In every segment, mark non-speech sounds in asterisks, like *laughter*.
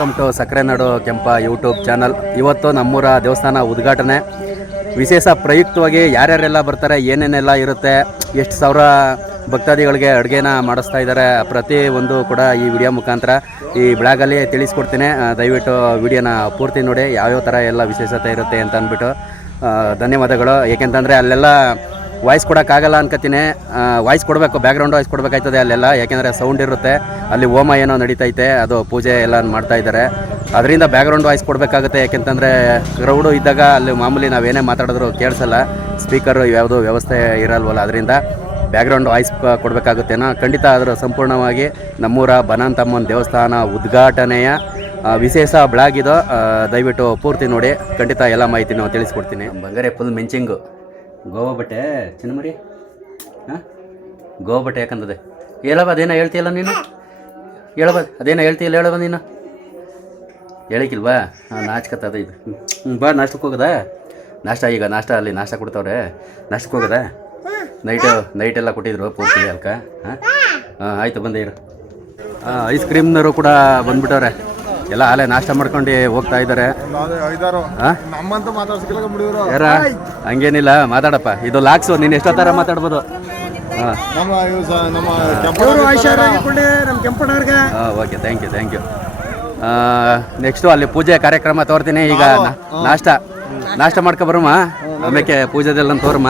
Welcome to ಸಕ್ಕರೆ ನಾಡು ಕೆಂಪ YouTube channel. ಇವತ್ತು ನಮ್ಮೂರ ದೇವಸ್ಥಾನ ಉದ್ಘಾಟನೆ. ವಿಶೇಷ ಪ್ರಯುಕ್ತವಾಗಿ ಯಾರ್ಯಾರೆಲ್ಲ ಬರ್ತಾರೆ, ಏನೇನೆಲ್ಲ ಇರುತ್ತೆ, ಎಷ್ಟು ಸಾವಿರ ಭಕ್ತಾದಿಗಳಿಗೆ ಅಡುಗೆನ ಮಾಡಿಸ್ತಾ ಇದ್ದಾರೆ ಪ್ರತಿ ಒಂದು ಕೂಡ ಈ ವಿಡಿಯೋ ಮುಖಾಂತರ ಈ ಬ್ಲಾಗಲ್ಲಿ ತಿಳಿಸ್ಕೊಡ್ತೀನಿ. ದಯವಿಟ್ಟು ವಿಡಿಯೋನ ಪೂರ್ತಿ ನೋಡಿ, ಯಾವ್ಯಾವ ಥರ ಎಲ್ಲ ವಿಶೇಷತೆ ಇರುತ್ತೆ ಅಂತ ಅಂದ್ಬಿಟ್ಟು ಧನ್ಯವಾದಗಳು. ಏಕೆಂತಂದರೆ ಅಲ್ಲೆಲ್ಲ ವಾಯ್ಸ್ ಕೊಡೋಕ್ಕಾಗಲ್ಲ ಅನ್ಕೋತೀನಿ ವಾಯ್ಸ್ ಕೊಡಬೇಕು ಬ್ಯಾಕ್ಗ್ರೌಂಡ್ ವಾಯ್ಸ್ ಕೊಡಬೇಕಾಯ್ತದೆ ಅಲ್ಲೆಲ್ಲ, ಯಾಕೆಂದರೆ ಸೌಂಡ್ ಇರುತ್ತೆ. ಅಲ್ಲಿ ಹೋಮ ಏನೋ ನಡೀತೈತೆ, ಅದು ಪೂಜೆ ಎಲ್ಲ ಮಾಡ್ತಾ ಇದ್ದಾರೆ. ಅದರಿಂದ ಬ್ಯಾಕ್ಗ್ರೌಂಡ್ ವಾಯ್ಸ್ ಕೊಡಬೇಕಾಗುತ್ತೆ, ಯಾಕೆಂತಂದರೆ ಕ್ರೌಡು ಇದ್ದಾಗ ಅಲ್ಲಿ ಮಾಮೂಲಿ ನಾವೇನೇ ಮಾತಾಡಿದ್ರು ಕೇಳಿಸಲ್ಲ. ಸ್ಪೀಕರು ಯಾವುದು ವ್ಯವಸ್ಥೆ ಇರಲ್ವಲ್ಲ, ಅದರಿಂದ ಬ್ಯಾಕ್ಗ್ರೌಂಡ್ ವಾಯ್ಸ್ ಕೊಡಬೇಕಾಗುತ್ತೇನೋ ಖಂಡಿತ ಅದರ ಸಂಪೂರ್ಣವಾಗಿ ನಮ್ಮೂರ ಬನಂತಮ್ಮನ ದೇವಸ್ಥಾನ ಉದ್ಘಾಟನೆಯ ವಿಶೇಷ ಬ್ಲಾಗ್ ಇದು. ದಯವಿಟ್ಟು ಪೂರ್ತಿ ನೋಡಿ, ಖಂಡಿತ ಎಲ್ಲ ಮಾಹಿತಿ ನಾವು ತಿಳಿಸ್ಕೊಡ್ತೀನಿ. ಬಂಗಾರೆ ಫುಲ್ ಮೆಂಚಿಂಗು ಗೋವಾ ಬಟ್ಟೆ ಚಿನ್ನಮರಿ ಹಾಂ? ಗೋವಾ ಬಟ್ಟೆ ಯಾಕಂದದೆ? ಹೇಳವ ಅದೇನೋ ಹೇಳ್ತೀಯಲ್ಲ ನೀನು? ಹೇಳಬ ಅದೇನೋ ಹೇಳ್ತೀಯಲ್ಲ ಹೇಳವ ನೀನು? ಹೇಳಿಕಿಲ್ವಾ ಹಾಂ ನಾಚ್ಕತ್ತದ ಇದು. ಹ್ಞೂ ಬಾ, ನಾಷ್ಟಕ್ಕೆ ಹೋಗದ? ನಾಷ್ಟ, ಈಗ ನಾಷ್ಟ ಅಲ್ಲಿ ನಾಷ್ಟ ಕೊಡ್ತಾವ್ರೆ. ನಾಷ್ಟಕ್ಕೆ ಹೋಗದ? ನೈಟು ನೈಟ್ ಎಲ್ಲ ಕೊಟ್ಟಿದ್ರು ಪೂರ್ತಿ ಅಲ್ಕ. ಹಾಂ? ಹಾಂ, ಆಯಿತು, ಬಂದೆ ಇರು. ಐಸ್ ಕ್ರೀಮ್ನವರು ಕೂಡ ಬಂದ್ಬಿಟ್ಟವ್ರೆ. ಎಲ್ಲ ಅಲ್ಲೇ ನಾಷ್ಟ ಮಾಡ್ಕೊಂಡು ಹೋಗ್ತಾ ಇದ್ದಾರೆ. ಯಾರ? ಹಂಗೇನಿಲ್ಲ ಮಾತಾಡಪ್ಪ. ಇದು ಲಾಕ್ಸು ನೀನು ಎಷ್ಟೋ ಥರ ಮಾತಾಡ್ಬೋದು. Okay thank you thank you next ಅಲ್ಲಿ ಪೂಜೆ ಕಾರ್ಯಕ್ರಮ ತೋರ್ತೀನಿ. ಈಗ ನಾ- ನಾಷ್ಟ. ನಾಷ್ಟ ಮಾಡ್ಕೊ ಬರಮ್ಮ ಆಮೇಲೆ ಪೂಜೆದೆಲ್ಲ ತೋರಮ್ಮ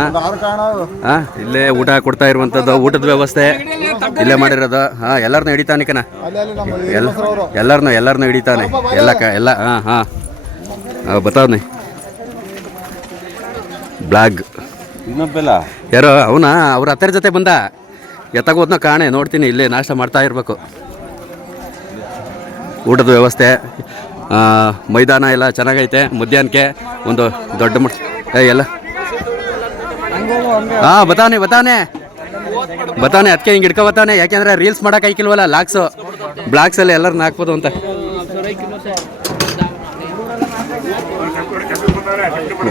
ಹಾ ಇಲ್ಲೇ ಊಟ ಕೊಡ್ತಾ ಇರುವಂತದ್ದು ಊಟದ ವ್ಯವಸ್ಥೆ ಇಲ್ಲೇ ಮಾಡಿರೋದು ಹಾ ಎಲ್ಲರನ್ನೂ ಹಿಡಿತಾನೆ ಕಣ ಎಲ್ಲ ಎಲ್ಲರನ್ನೂ ಎಲ್ಲರನ್ನೂ ಹಿಡಿತಾನೆ. ಎಲ್ಲ ಕ ಎಲ್ಲ ಹಾ ಹಾ ಬತಾವ್ನಿ ಬ್ಲಾಗ್. ಇನ್ನೊಬ್ಬಲ್ಲ? ಯಾರೋ ಅವನ ಅವ್ರ ಹತ್ತರ ಜೊತೆ ಬಂದ. ಎತ್ತಾಗೋದ್ನ ಕಾಣೆ ನೋಡ್ತೀನಿ ಇಲ್ಲೇ ನಾಷ್ಟ ಮಾಡ್ತಾ ಇರಬೇಕು. ಊಟದ ವ್ಯವಸ್ಥೆ ಮೈದಾನ ಎಲ್ಲ ಚೆನ್ನಾಗೈತೆ ಮಧ್ಯಾಹ್ನಕ್ಕೆ ಒಂದು ದೊಡ್ಡ ಮಟ್ ಏ ಎಲ್ಲ. ಹಾಂ ಬತಾನೆ ಬತಾನೆ ಬತಾನೆ ಅದಕ್ಕೆ ಹಿಂಗೆ ಹಿಡ್ಕೊ ಬತಾನೆ ಯಾಕೆಂದ್ರೆ ರೀಲ್ಸ್ ಮಾಡೋಕೆ ಐಕಿಲ್ವಲ್ಲ ಬ್ಲಾಕ್ಸ್ ಅಲ್ಲಿ ಎಲ್ಲರನ್ನ ಹಾಕ್ಬೋದು ಅಂತ.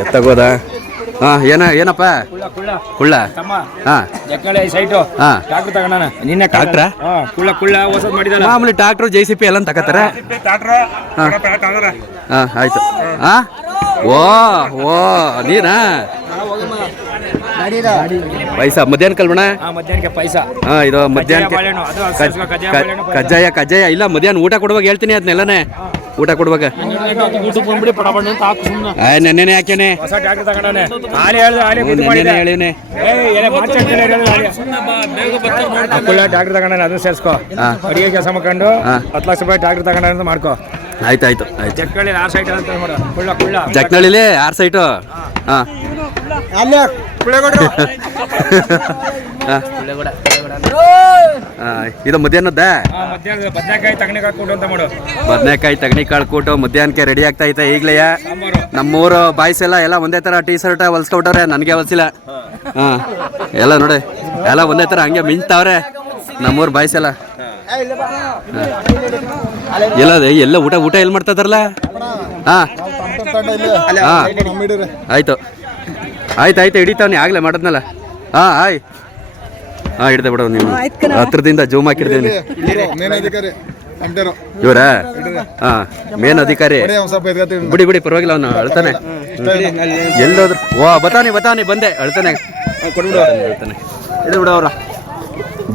ಎತ್ತಾಗೋದ? ಹಾ ಏನ ಏನಪ್ಪ? ಕುಳ್ಳ. ಹಾಂ. ನಿನ್ನೆ ಟ್ರಾಕ್ಟ್ರಾ? ಹಾ ಕುಳ್ಳ ಕುಳ್ಳ ಹೊಸದ್ ಮಾಡಿದಲ್ಲ. ಮಾಮೂಲಿ ಟ್ರಾಕ್ಟ್ರು ಜೆ ಸಿ ಪಿ ಎಲ್ಲ ತಗೋತಾರೆ ಹಾಂ ಆಯ್ತು. ಹಾಂ? ಓ ಓ ನೀನಾ? ಪೈಸಾ ಮಧ್ಯಾಹ್ನ ಕಲ್ಬಣ ಹಾ ಮಧ್ಯಾಹ್ನಕ್ಕೆ ಪೈಸಾ. ಹಾ ಇದು ಮಧ್ಯಾಹ್ನಕ್ಕೆ ಕಜ್ಜಾಯ ಕಜ್ಜಾಯ ಕಜ್ಜಾಯ. ಇಲ್ಲ ಮಧ್ಯಾಹ್ನ ಊಟ ಕೊಡುವಾಗ ಹೇಳ್ತೀನಿ ಅದನ್ನೆಲ್ಲನೇ ಊಟ ಕೊಡುವಾಗ. ನೆನ್ನೆ ನೆನ್ನೆನೆ ಮಾಡಿದೆ ಹೇಳಿವ್ನೆ ಟ್ರಾಕ್ಟರ್ ತಗೊಂಡಾನೆ ಅದನ್ನ ಸೇರ್ಸ್ಕೊ. ಅಡಿಗೆ ಕೆಲಸ ಮಾಡ್ಕೊಂಡು. ಹತ್ತು ಲಕ್ಷ ರೂಪಾಯಿ ಟ್ಯಾಕ್ಟರ್ ತಗೊಂಡಾನೆ ಅಂತ ಮಾಡ್ಕೋ. ಆಯ್ತು ಆಯ್ತು ಆಯ್ತು. ಸೈಟ್ *laughs* ಅಂತ ಮಾಡು ಕುಳ್ಳ ಕುಳ್ಳ. ಜಕ್ನಳ್ಳಿಲಿ ಆರ್ ಸೈಟು ಹಾಂ. ಅಲ್ಲೇ ಕುಳೆಗೌಡ್ರು ಇದು ಮಧ್ಯಾಹ್ನದ ಹಾ ಮಧ್ಯಾಹ್ನ ಬದನೆಕಾಯಿ ಅಂತ ಮಾಡು. ತಗಣಿ ಕಾಳು ಕೂಟು ಮಧ್ಯಾಹ್ನಕ್ಕೆ ರೆಡಿ ಆಗ್ತಾ ಐತೆ ಈಗಲೇ. ನಮ್ಮೂರ ನಮ್ಮೂರು ಬಾಯ್ಸ್ ಎಲ್ಲ ಎಲ್ಲ ಒಂದೇ ಥರ ಟೀ ಶರ್ಟ್ ಹೊಲ್ಸ್ಕೊಬಿಟ್ಟವ್ರೆ ನನಗೆ ಹೊಲ್ಸಿಲ್ಲ. ಹಾಂ. ಎಲ್ಲ ನೋಡಿ ಎಲ್ಲ ಒಂದೇ ಥರ ಹಂಗೆ ಮಿಂಚ್ತಾವ್ರೆ. ನಮ್ಮೂರು ಬಾಯ್ಸ್ ಎಲ್ಲ. ಎಲ್ಲ ಎಲ್ಲ ಊಟ ಊಟ ಎಲ್ಲಿ ಮಾಡ್ತಾ ಇದಾರಲ್ಲ ಹಾಂ. ಹಾಂ. ಆಯ್ತು. ಆಯ್ತು ಆಯ್ತು ಹಿಡಿತಾವನಿ ಆಗ್ಲೇ ಮಾಡದ್ನಲ್ಲ. ಹಾ ಆಯ್. ಹಾ ಹಿಡ್ದೆ ಬಿಡವ್ ನೀವು ಹತ್ರದಿಂದ ಜೂಮ್ ಹಾಕಿರ್ತೀನಿ. ಇವ್ರು? ಹಾ ಮೇನ್ ಅಧಿಕಾರಿ. ಬಿಡಿ ಬಿಡಿ ಪರವಾಗಿಲ್ಲ ಅವನು ಅಳ್ತಾನೆ. ಎಲ್ಲೋದ್ರು ಓ ಬತಾನೆ ಬತಾನೆ ಬಂದೆ ಅಳ್ತಾನೆ. ಕೊಡ್ಬಿಡು ಅಳ್ತಾನೆ ಇದು ಬಿಡು ಅವ್ರ.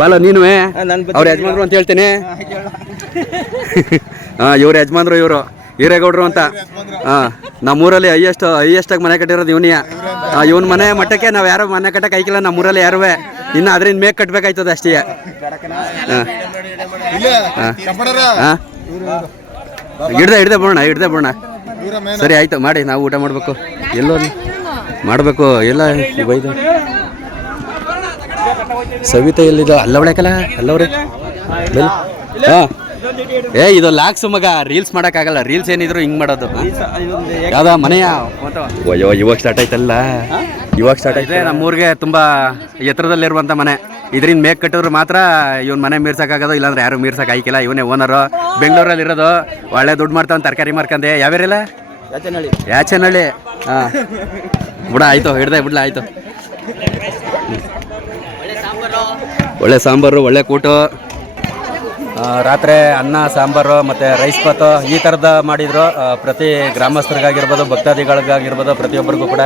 ಬಾಲ ನೀನು ಅವ್ರ ಯಜಮಾನ್ರು ಅಂತ ಹೇಳ್ತೇನೆ. *laughs* ಹಾಂ ಇವ್ರ ಯಜಮಾನ್ರು ಇವರು. ಹಿರೇಗೌಡರು ಅಂತ. ಹಾಂ ನಮ್ಮೂರಲ್ಲಿ ಹೈಯೆಸ್ಟ್ ಹೈಯೆಸ್ಟಾಗಿ ಮನೆ ಕಟ್ಟಿರೋದು ಇವನಿಯ ಇವನ್ ಮನೆ ಮಟ್ಟಕ್ಕೆ ನಾವು ಯಾರು ಮನೆ ಕಟ್ಟಕ್ಕೆ ಐಕಿಲ್ಲ ನಮ್ಮೂರಲ್ಲಿ ಯಾರುವೆ. ಇನ್ನು ಅದರಿಂದ ಮೇಕ್ ಕಟ್ಬೇಕಾಯ್ತದ ಅಷ್ಟೇ. ಹಾಂ. ಹಿಡ್ದೆ ಹಿಡ್ದೆ ಬೋಣ ಹಿಡ್ದೆ ಬೋಣ ಸರಿ ಆಯ್ತು ಮಾಡಿ ನಾವು ಊಟ ಮಾಡಬೇಕು. ಎಲ್ಲೋ ಮಾಡಬೇಕು ಎಲ್ಲ ಬೈದು. ಸವಿತಾ ಎಲ್ಲಿದ್ದು? ಕಲ ಅಲ್ಲವ್ರೆ ಹಾಂ. ಏ ಇದು ಲ್ಯಾಕ್ಸ್ ಮಗ ರೀಲ್ಸ್ ಮಾಡೋಕ್ಕಾಗಲ್ಲ ರೀಲ್ಸ್ ಏನಿದ್ರು ಹಿಂಗ್ ಮಾಡೋದು. ಯಾವ್ದ ಮನೆಯ ಅಯ್ಯೋ ಇವಾಗ ಸ್ಟಾರ್ಟ್ ಆಯ್ತಲ್ಲ? ಇವಾಗ ಸ್ಟಾರ್ಟ್ ಆಯ್ತು ನಮ್ಮೂರಿಗೆ ತುಂಬ ಎತ್ತರದಲ್ಲಿರುವಂಥ ಮನೆ. ಇದರಿಂದ ಮೇಕ್ ಕಟ್ಟಿದ್ರು ಮಾತ್ರ ಇವನ್ ಮನೆ ಮೀರ್ಸಕ್ಕಾಗೋದು ಇಲ್ಲಾಂದ್ರೆ ಯಾರು ಮೀರ್ಸಕ್ ಆಯ್ಕಿಲ್ಲ ಇವನೇ ಓನರು ಬೆಂಗಳೂರಲ್ಲಿ ಇರೋದು. ಒಳ್ಳೆ ದುಡ್ಡು ಮಾಡ್ತಾವ್ ತರಕಾರಿ ಮಾರ್ಕಂದೆ. ಯಾವ್ಯಾರಿಲ್ಲ? ಯಾಚನಹಳ್ಳಿ. ಹಾಂ. ಬಿಡ ಆಯ್ತು ಹಿಡ್ದೆ ಬಿಡ್ಲ ಆಯ್ತು. ಒಳ್ಳೆ ಸಾಂಬಾರು ಒಳ್ಳೆ ಕೂಟು. ರಾತ್ರಿ ಅನ್ನ, ಸಾಂಬಾರು ಮತ್ತು ರೈಸ್ ಬಾತು ಈ ಥರದ ಮಾಡಿದರು. ಪ್ರತಿ ಗ್ರಾಮಸ್ಥರಿಗಾಗಿರ್ಬೋದು, ಭಕ್ತಾದಿಗಳಿಗಾಗಿರ್ಬೋದು, ಪ್ರತಿಯೊಬ್ಬರಿಗೂ ಕೂಡ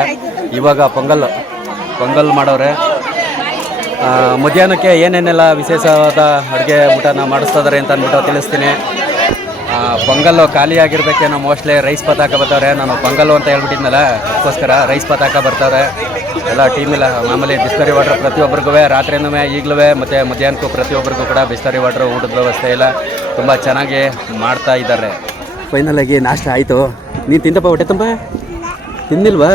ಇವಾಗ ಪೊಂಗಲ್ ಪೊಂಗಲ್ ಮಾಡೋರೆ. ಮಧ್ಯಾಹ್ನಕ್ಕೆ ಏನೇನೆಲ್ಲ ವಿಶೇಷವಾದ ಅಡುಗೆ ಊಟನ ಮಾಡಿಸ್ತಿದ್ದಾರೆ ಅಂತ ಅಂದ್ಬಿಟ್ಟು ತಿಳಿಸ್ತೀನಿ. ಪೊಂಗಲ್ಲು ಖಾಲಿ ಆಗಿರ್ಬೇಕೇನೋ ಮೋಸ್ಟ್ಲಿ ರೈಸ್ ಪತಾಕ ಬರ್ತವ್ರೆ ನಾನು ಪೊಂಗಲ್ಲು ಅಂತ ಹೇಳ್ಬಿಟ್ಟಿದ್ನಲ್ಲ, ಅದಕ್ಕೋಸ್ಕರ ರೈಸ್ ಪತಾಕ ಬರ್ತಾರೆ ಎಲ್ಲ ಟೀಮಿಲ್ಲ ಮಾಮೂಲಿ ಬಿಸ್ತರಿ ವಾಟರ್ ಪ್ರತಿಯೊಬ್ಬರಿಗೂ ರಾತ್ರಿನೂ ಈಗಲೂ ಮತ್ತು ಮಧ್ಯಾಹ್ನಕ್ಕೂ ಪ್ರತಿಯೊಬ್ಬರಿಗೂ ಕೂಡ ಬಿಸ್ತರಿ ವಾಟರ್ ಊಟದ ವ್ಯವಸ್ಥೆ ಎಲ್ಲ ತುಂಬ ಚೆನ್ನಾಗಿ ಮಾಡ್ತಾ ಇದ್ದಾರೆ. ಫೈನಲ್ ಆಗಿ ನಾಷ್ಟ ಆಯಿತು. ನೀನು ತಿಂದಪ್ಪ ಹೊಟ್ಟೆ ತುಂಬ? ತಿಂದಿಲ್ವಾ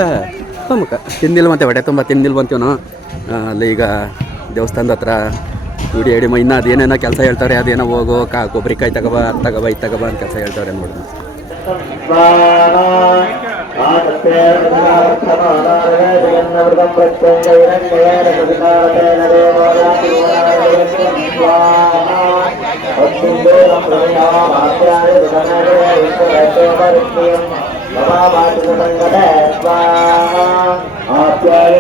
ಮುಖ ತಿಂದಿಲ್ವಂತೆ ಹೊಟ್ಟೆ ತುಂಬ ತಿಂದಿಲ್ವಂತೀವನು ಅಲ್ಲಿ ಈಗ ದೇವಸ್ಥಾನದ ಹತ್ರ ವಿಡಿಯೋ ಹಿಡಿಮ ಇನ್ನೂ ಅದೇನೇನೋ ಕೆಲಸ ಹೇಳ್ತಾರೆ ಅದೇನೋ ಹೋಗು ಕಾ ಕೊಬ್ಬರಿಕಾಯಿ ತಗೋಬ ಅದು ತಗೋಬ ಇದು ತಗೋಬ ಅಂತ ಕೆಲಸ ಹೇಳ್ತಾರೆ జగన్నవృతం ప్రత్యేక మమామాతిసంగత ఆప్యాయ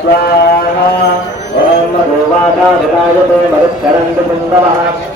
స్వాహ ఓం మధువాకాయ మరుత్కరంతు పుంగమః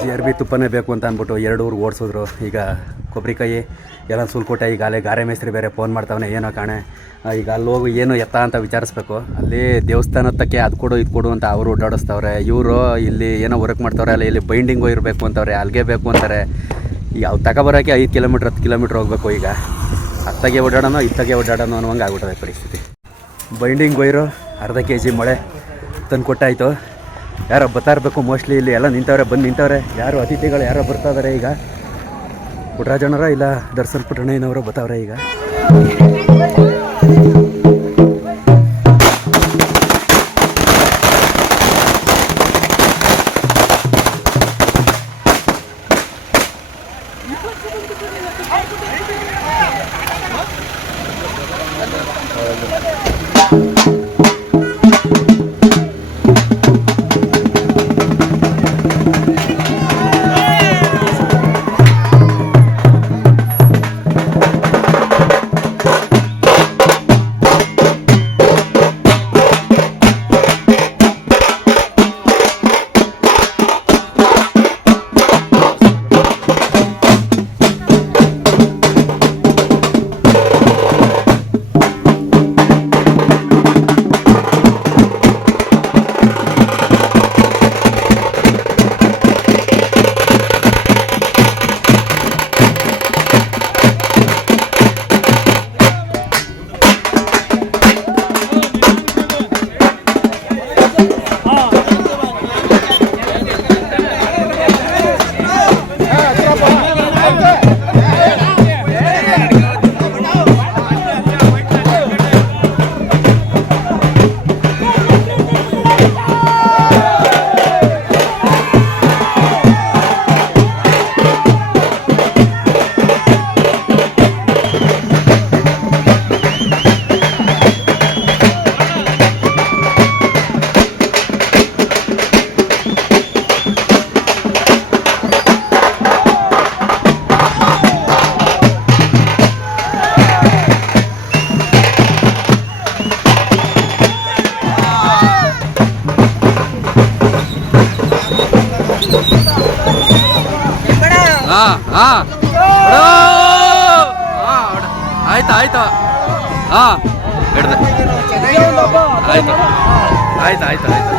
ಜಿ ಆರ್ ಬಿ ತುಪ್ಪನೇ ಬೇಕು ಅಂತ ಅಂದ್ಬಿಟ್ಟು ಎರಡು ಊರು ಓಡಿಸಿದ್ರು. ಈಗ ಕೊಬ್ಬರಿಕಾಯಿ ಎಲ್ಲ ಸುಲ್ಕೋಟೆ ಈಗ ಅಲ್ಲೇ ಗಾರೆ ಮೇಸ್ತ್ರಿ ಬೇರೆ ಫೋನ್ ಮಾಡ್ತಾವನೆ, ಏನೋ ಕಾಣೆ. ಈಗ ಅಲ್ಲಿ ಹೋಗಿ ಏನು ಎತ್ತ ಅಂತ ವಿಚಾರಿಸ್ಬೇಕು. ಅಲ್ಲಿ ದೇವಸ್ಥಾನದಕ್ಕೆ ಅದು ಕೊಡು, ಇದು ಕೊಡು ಅಂತ ಅವರು ಓಡಾಡಿಸ್ತವ್ರೆ. ಇವರು ಇಲ್ಲಿ ಏನೋ ವರ್ಕ್ ಮಾಡ್ತಾವ್ರೆ, ಅಲ್ಲಿ ಇಲ್ಲಿ ಬೈಂಡಿಂಗು ಇರಬೇಕು ಅಂತವ್ರೆ ಅಲ್ಲಿಗೆ ಬೇಕು ಅಂತಾರೆ. ಈಗ ಅವು ತಗೊಬರೋಕ್ಕೆ ಐದು ಕಿಲೋಮೀಟ್ರ್ ಹತ್ತು ಕಿಲೋಮೀಟ್ರ್ ಹೋಗ್ಬೇಕು ಈಗ. ಹತ್ತಾಗೆ ಓಡಾಡೋಣ ಇತ್ತಗೆ ಓಡಾಡೋಣ ಅನ್ನೋಂಗೆ ಆಗ್ಬಿಟ್ಟದೆ ಪರಿಸ್ಥಿತಿ. ಬೈಂಡಿಂಗ್ ವೈರು, ಅರ್ಧ ಕೆ ಜಿ ಮಳೆ ತಂದು ಕೊಟ್ಟಾಯಿತು. ಯಾರೋ ಬರ್ತಾ ಇರಬೇಕು ಮೋಸ್ಟ್ಲಿ ಇಲ್ಲಿ ಎಲ್ಲ ನಿಂತವ್ರೆ, ಬಂದು ನಿಂತವ್ರೆ. ಯಾರು ಅತಿಥಿಗಳು, ಯಾರೋ ಬರ್ತಾ ಇದಾರೆ ಈಗ. ಪುಟ್ರಾಜನರ ಇಲ್ಲ, ದರ್ಶನ್ ಪುಟ್ಟಣ್ಣಯ್ಯನವರು ಬರ್ತಾವ್ರೆ ಈಗ. ಹಾಂ ಹಾಂ. ಆಯ್ತು ಆಯ್ತು. ಹಾ. ಹಿಡ್ದೆ. ಆಯ್ತು ಆಯ್ತು ಆಯ್ತು ಆಯ್ತು.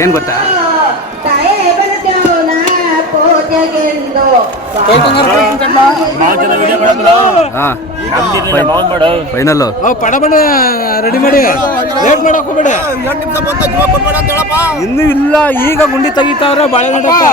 ಏನು ಗೊತ್ತಾ? ಬಡ ರೆಡಿ ಮಾಡಿ. ಲೇಟ್ ಮಾಡಕ್ ಹೋಗ್ಬೇಡ. ಇನ್ನೂ ಇಲ್ಲ ಈಗ ಗುಂಡಿ ತೆಗಿತಾವ್ರ ಬಾಳೆ ನೋಡಪ್ಪ.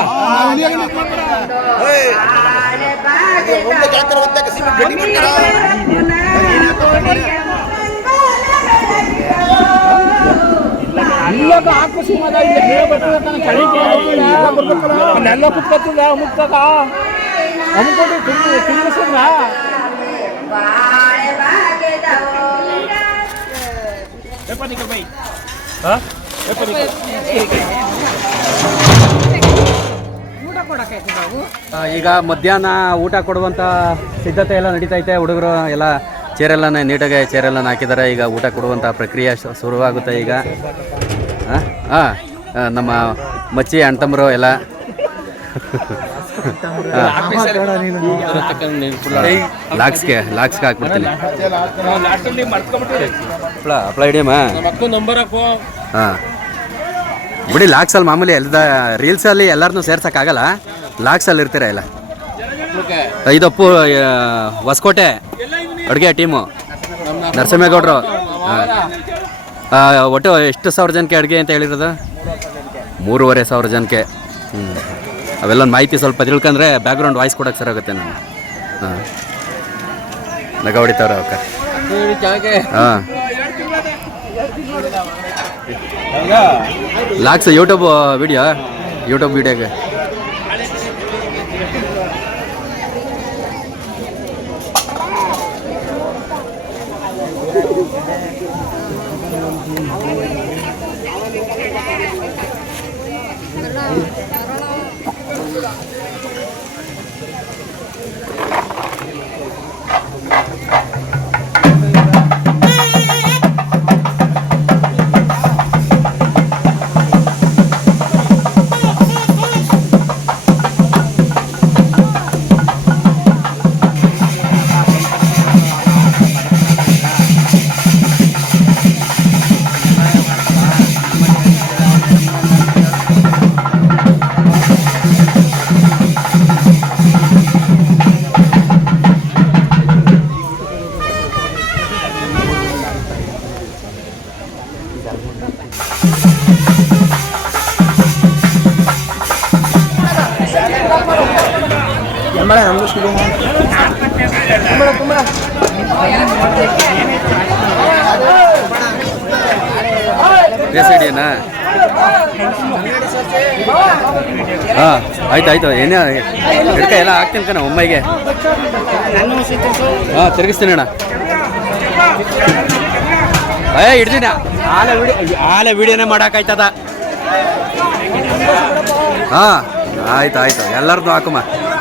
ನೆಲ್ಲ ಮುಕ್ತದ ಅಮ್ಕೊಂಡು ಈಗ ಮಧ್ಯಾಹ್ನ ಊಟ ಕೊಡುವಂಥ ಸಿದ್ಧತೆ ಎಲ್ಲ ನಡೀತೈತೆ ಹುಡುಗರು ಎಲ್ಲ ಚೇರೆಲ್ಲ ನೀಟಾಗಿ ಚೇರೆಲ್ಲ ಹಾಕಿದ್ದಾರೆ. ಈಗ ಊಟ ಕೊಡುವಂಥ ಪ್ರಕ್ರಿಯೆ ಶು- ಶುರುವಾಗುತ್ತೆ ಈಗ. ಹಾಂ ನಮ್ಮ ಮಚ್ಚಿ ಅಣ್ತಂಬರು ಎಲ್ಲ. ಲಾಕ್ಸ್ಗೆ ಲಾಕ್ಸ್ಗೆ ಹಾಕ್ಬಿಡ್ತೀನಿ. ನಂಬರ್ ಹಾಕೋ ಹಾಂ ಬಿಡಿ, ಲಾಕ್ಸಲ್ಲಿ ಮಾಮೂಲಿ ಎಲ್ಲ ರೀಲ್ಸಲ್ಲಿ ಎಲ್ಲರನ್ನೂ ಸೇರ್ಸೋಕ್ಕಾಗಲ್ಲ. ಲಾಕ್ಸಲ್ಲಿ ಇರ್ತೀರ ಎಲ್ಲ ಇದಪ್ಪು ಹೊಸಕೋಟೆ, ಅಡುಗೆ ಟೀಮು. ನರಸಿಂಹೇಗೌಡರು. ಒಟ್ಟು ಎಷ್ಟು ಸಾವಿರ ಜನಕ್ಕೆ ಅಡುಗೆ ಅಂತ ಹೇಳಿರೋದು? ಮೂರುವರೆ ಸಾವಿರ ಜನಕ್ಕೆ. ಹ್ಞೂ ಅವೆಲ್ಲ ಮಾಹಿತಿ ಸ್ವಲ್ಪ ತಿಳ್ಕೊಂಡ್ರೆ ಬ್ಯಾಕ್ಗ್ರೌಂಡ್ ವಾಯ್ಸ್ ಕೊಡೋಕೆ ಸರಿಯಾಗುತ್ತೆ ನಾನು ಹಾಂ. ನಗ ಹೊಡಿತಾವ್ರೆ ಅವಕ್ಕೆ. ಹಾಂ. ಲಾಕ್ಸ್ ಯೂಟ್ಯೂಬ್ ವಿಡಿಯೋ ಯೂಟ್ಯೂಬ್ ವಿಡಿಯೋಗೆ ಬೇಸಿಡಿಯನಾ ಹಾಂ ಆಯ್ತು ಆಯ್ತು. ಏನೇ ಹಿಡ್ಕ ಎಲ್ಲ ಹಾಕ್ತೀನಿ ಕಣ ಒಮ್ಮೆಗೆ. ಹಾಂ ತಿರುಗಿಸ್ತೀನಿ ಅಣ್ಣ. ಏ, ಹಿಡ್ದಿನ. ಆಲೆ ವಿಡಿಯೋ ಆಲೆ ವಿಡಿಯೋನೇ ಮಾಡೋಕ್ಕಾಯ್ತದ ಹಾಂ ಆಯ್ತು, ಆಯಿತು. ಎಲ್ಲರದ್ದು ಹಾಕಮ್ಮ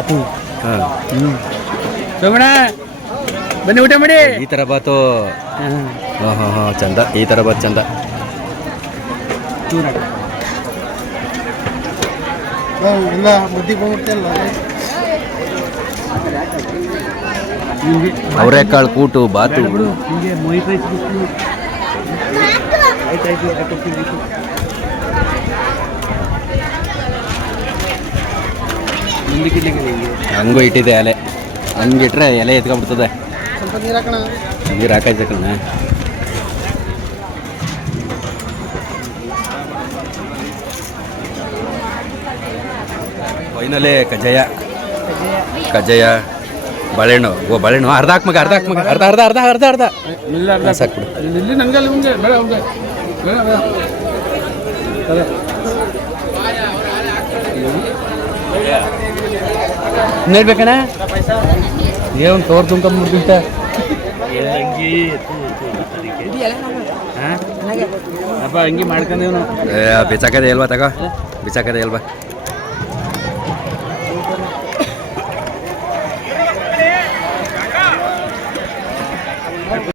ಬಾತು. ಹಾಂ. ಸೋಮಣ್ಣ ಬನ್ನಿ ಊಟ ಮಾಡಿ. ಈ ಥರ ಬಾತು. ಹಾಂ. ಹಾಂ ಹಾಂ ಚಂದ. ಈ ಥರ ಬಾತ್ ಚಂದ. ಅವರೆಕಾಳು ಕೂಟು ಬಾತು. ಹಂಗೂ ಇಟ್ಟಿದೆ ಎಲೆ. ಹಂಗಿಟ್ರೆ ಎಲೆ ಎತ್ಕೊಂಡ್ಬಿಡ್ತದೆ. ನೀರು ಹಾಕೈತೆ ಕಣ. ಫೈನಲೇ ಕಜ್ಜಾಯ. ಕಜಾಯ ಬಾಳೆಹಣ್ಣು. ಓ ಬಾಳೆಹಣ್ಣು. ಅರ್ಧ ಹಾಕ್ಮಗ ಅರ್ಧ ಹಾಕ್ಮಗ ಅರ್ಧ ಅರ್ಧ ಅರ್ಧ ಅರ್ಧ ಅರ್ಧ. ಹಾ, ಇನ್ನೇಳ್ಬೇಕಣ್ಣ ಏನು ತೋರ್ ತುಂಬ್ಕೊಂಬಿಡ್ತಿಂತ ಅಪ್ಪ ಹಂಗೆ ಮಾಡ್ಕೊಂಡೇವ್ ನಾವು ಅಲ್ವಾ ಇಲ್ವಾ ತಗೋ? ಬಿಸಾಕದೆ ಇಲ್ವಾ?